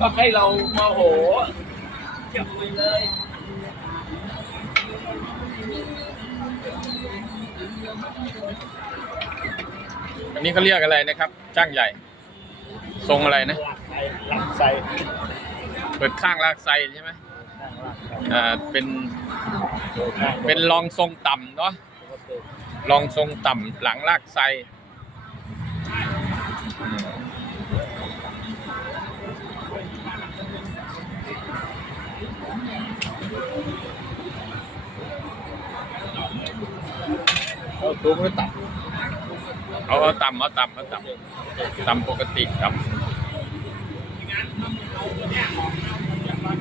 ก็ให้เราโมโหจะคุยเลยอันนี้เขาเรียกอะไรนะครับช่างใหญ่ ทรงอะไรนะ หลักไส้หลักไส้เปิดข้างลากไซใช่ไหมข้างหลักไส้อ่าเป็นดูข้างเป็นรองทรงต่ำเนาะรองทรงต่ำหลังลากไซ ตัวมันตัดเอาเอาต่ำเอาต่ำเอาต่ำต่ำปกติครับ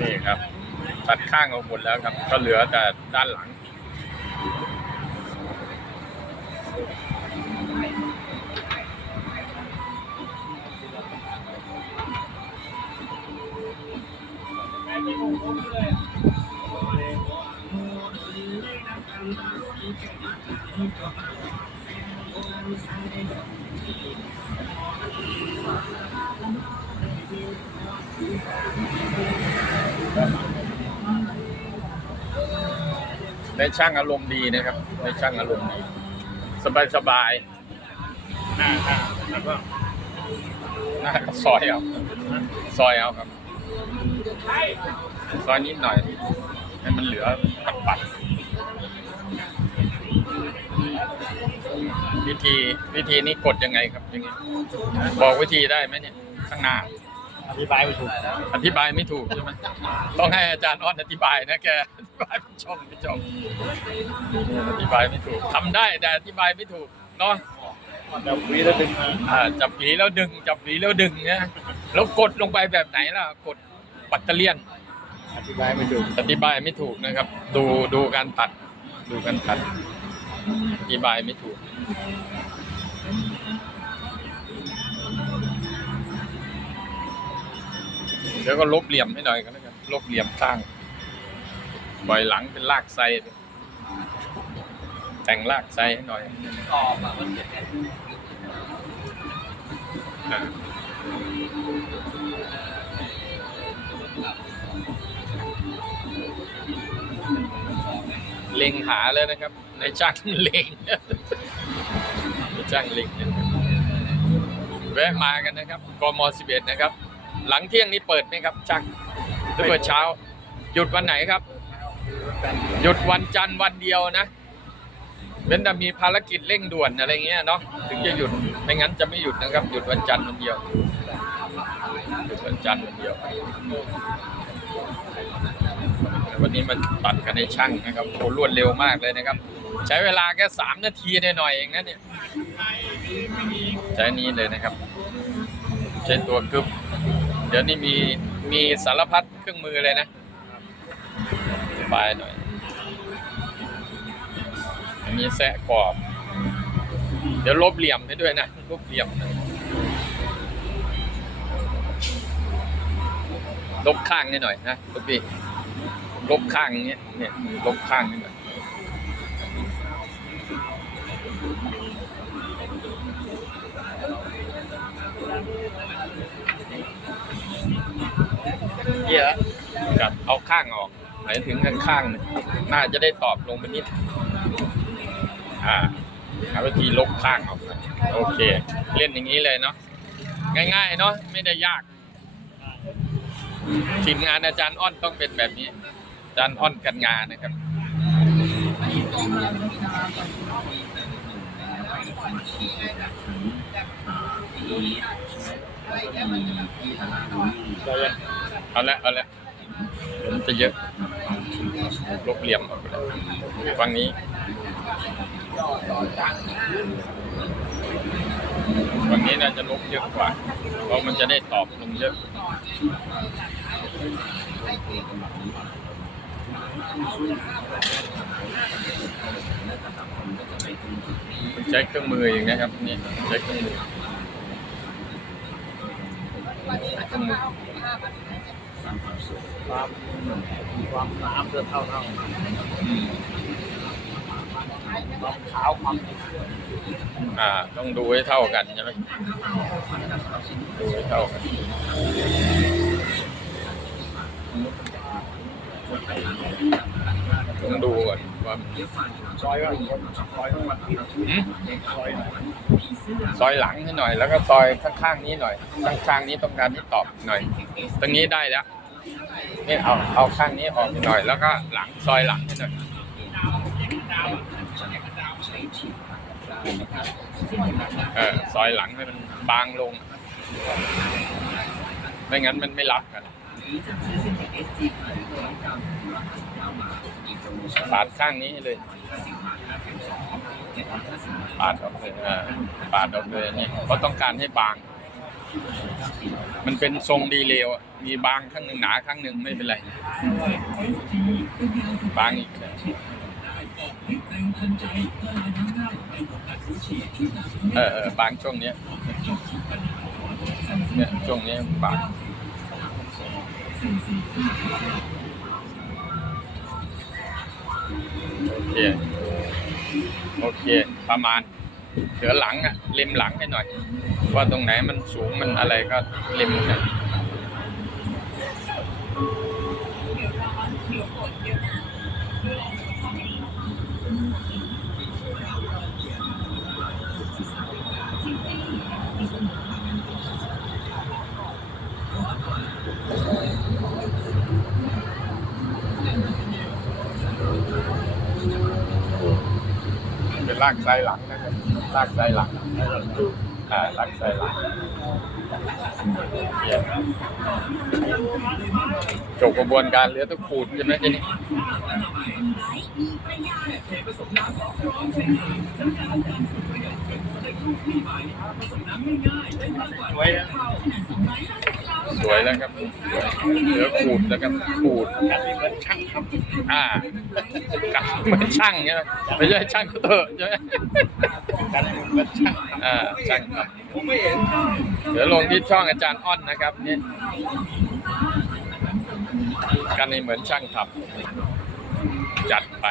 นี่ครับ ตัดข้างเอาหมดแล้วครับ ก็เหลือแต่ด้านหลัง ในช่างอารมณ์ดีนะครับ ในช่างอารมณ์ดี สบายสบายหน้าหน้าแล้วก็หน้าก็ซอยเอาซอยเอาครับซอยนิดหน่อย ให้มันเหลือปัดปัดวิธีวิธีนี้กดยังไงครับอย่างงี้บอกวิธีได้ไหมเนี่ย ข้างหน้า อธิบายไม่ถูกอธิบายไม่ถูกใช่ไหมต้องให้อาจารย์อ้อนอธิบายนะแกอธิบายเป็นช่องเป็นช่องอธิบายไม่ถูกทำได้แต่อธิบายไม่ถูกเนาะจะวีแล้วดึงมาอ่าจับหวีแล้วดึง จับหวีแล้วดึงเนี่ยแล้วกดลงไปแบบไหนล่ะ กดปัตเตอร์เลียน อธิบายไม่ถูก อธิบายไม่ถูกนะครับ ดูดูการตัด ดูการตัด อธิบายไม่ถูก ดี๋ยวก็ลบเหลี่ยมให้หน่อยกันแล้วกันลบเหลี่ยมข้างปล่อยหลังเป็นลากไซแต่งลากไซให้หน่อยอ่าเล็งหาเลยนะครับ ในช่างเล็งในช่างเล็งแวะมากันนะครับกม11นะครับ หลังเที่ยงนี้เปิดไหมครับช่างหรือเปิดเช้า หยุดวันไหนครับ หยุดวันจันทร์วันเดียวนะเป็นแต่มีภารกิจเร่งด่วนอะไรเงี้ยเนาะถึงจะหยุดไม่งั้นจะไม่หยุดนะครับ หยุดวันจันทร์วันเดียวหยุดวันจันทร์วันเดียว วันนี้มันตัดกันในช่างนะครับโอ้รวดเร็วมากเลยนะครับ ใช้เวลาแค่สามนาทีหน่อยๆเองนะเนี่ยใช้นี้เลยนะครับ ใช้ตัวกึบ เดี๋ยวนี้มีมีสารพัดเครื่องมือเลยนะสบายหน่อย มีแสะขอบ เดี๋ยวลบเหลี่ยมให้ด้วยนะลบเหลี่ยมนะลบข้างนิดหน่อยนะลบพี่ลบข้างอย่างเงี้ยเนี่ยลบข้างนิดหน่อย ยกับเอาข้างออกหมายถึงข้างข้างๆเนี่ยน่าจะได้ตอบลงไปนิด อ่าหาวิธีลบข้างออกโอเค เล่นอย่างนี้เลยเนาะง่ายๆเนาะไม่ได้ยาก ทีมงานอาจารย์อ้อนต้องเป็นแบบนี้ อาจารย์อ้อนกันงานนะครับ เรายังเอาละเอาละมันจะเยอะลบเหลี่ยมออกไปแล้วฝั่งนี้ฝั่งนี้น่าจะลบเยอะกว่าเพราะมันจะได้ตอบลงเยอะใช้เครื่องมืออย่างนี้ครับนี่ใช้เครื่องมือ ครื่องมือความความน้ำเท่าเท่าเท่าความขาวความอ่า ต้องดูให้เท่ากันใช่ไหมดูให้เท่ากัน ต้องดูก่อนว่าซอยก็ซอยทั้งหมดหืมซอยหน่อยซอยหลังให้หน่อย แล้วก็ซอยข้างๆนี้หน่อย ข้างๆนี้ต้องการที่ตอบหน่อย ตรงนี้ได้แล้วนี่เอาเอาข้างนี้ออกหน่อย แล้วก็หลังซอยหลังให้หน่อยเออซอยหลังให้มันบางลง ไม่งั้นมันไม่รับกัน ปาดข้างนี้เลยปาดออกเลยอ่าปาดออกเลยนี่เพราะต้องการให้บาง มันเป็นทรงดีเลวมีบางข้างหนึ่งหนาข้างหนึ่งไม่เป็นไร บางอีกเออเออบางช่วงเนี้ยเนี่ยช่วงนี้บาง โอเคโอเค ประมาณเหลือหลังอะเล็มหลังให้หน่อย ว่าตรงไหนมันสูงมันอะไรก็เล็มกัน ลากไซหลังนะครับลากไซหลังอ่าลากไซหลังจบกระบวนการเหลือแต้องขูดใช่ไหมทีนี้ไว้นะ สวยแล้วครับเหลือขูดแล้วครับขูดการที่มันช่างทำอ่ากัดเหมือนช่างใช่ไหมไม่ใช่ช่างก็เถอะใช่ไหมการที่มันช่างอ่าช่างครับเดี๋ยวลงที่ช่องอาจารย์อ้อนนะครับนี่กันนี้เหมือนช่างทำ จัดไป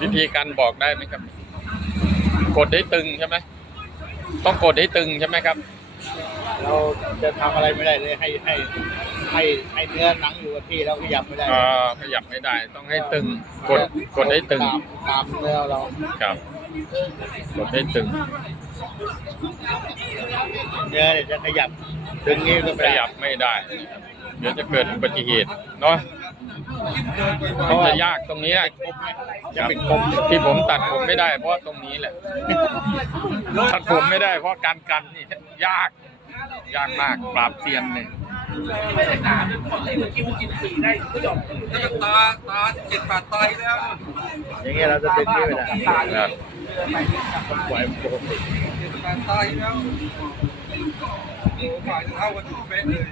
วิธีการบอกได้ไหมครับ กดให้ตึงใช่ไหมต้องกดให้ตึงใช่ไหมครับ เราจะทำอะไรไม่ได้เลยให้ให้ ให้ให้เนื้อหนังอยู่กับที่แล้วขยับไม่ได้อ่าขยับไม่ได้ ต้องให้ตึง กด กดให้ตึง ตามตามเนื้อเราครับ กดให้ตึง เนื้อเนี่ยจะขยับดึงนี้ก็ขไม่ได้ยับไม่ได้นะครับเดี๋ยวจะเกิดอุบัติเหตุ เนาะมันจะยากตรงนี้จะเป็นคมที่ผมตัดผมไม่ได้ เพราะตรงนี้แหละ ตัดผมไม่ได้เพราะการกันนี่ยาก ยากมาก ปราบเซียนเนี่ย ตาตาเจ็ดบาทตายแล้วอย่างเงี้ยเราจะดึงนี้ไม่ได้ครับปล่อยมันปกติเจ็ดบาทตายแล้วโอ้ฝ่ายเท่ากันทุกเป๊ะเลย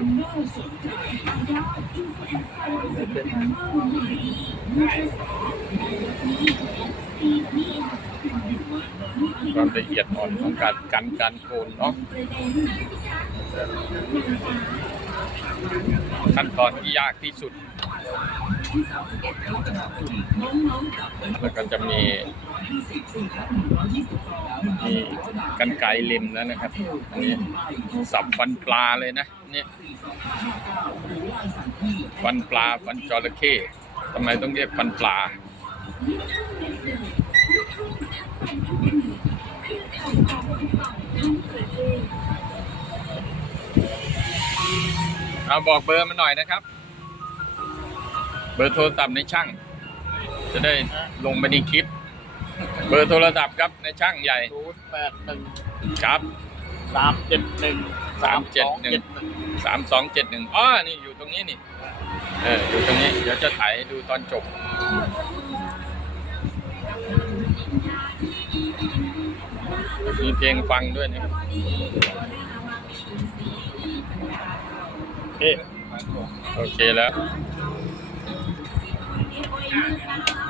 ความละเอียดอ่อนของการกันการโกนเนาะขั้นตอนที่ยากที่สุด แล้วก็จะมีมีกันไกรเล็มแล้วนะครับนนี้สับฟันปลาเลยนะนี่ฟันปลาฟันจระเข้ทำไมต้องเรียกฟันปลาเอาบอกเบอร์มาหน่อยนะครับ บอร์โทรศัพท์ในช่าง จะได้ลงไปในคลิป เบอร์โทรศัพท์ครับในช่างใหญ่ศูนย์แปดหนึ่งครับสามเจ็ดหนึ่งสามเจ็ดหนึ่งสามสองเจ็ดหนึ่งอ๋อนี่อยู่ตรงนี้นี่เอออยู่ตรงนี้เดี๋ยวจะถ่ายให้ดูตอนจบมีเพลงฟังด้วยนะครับโอเคแล้ว 你好。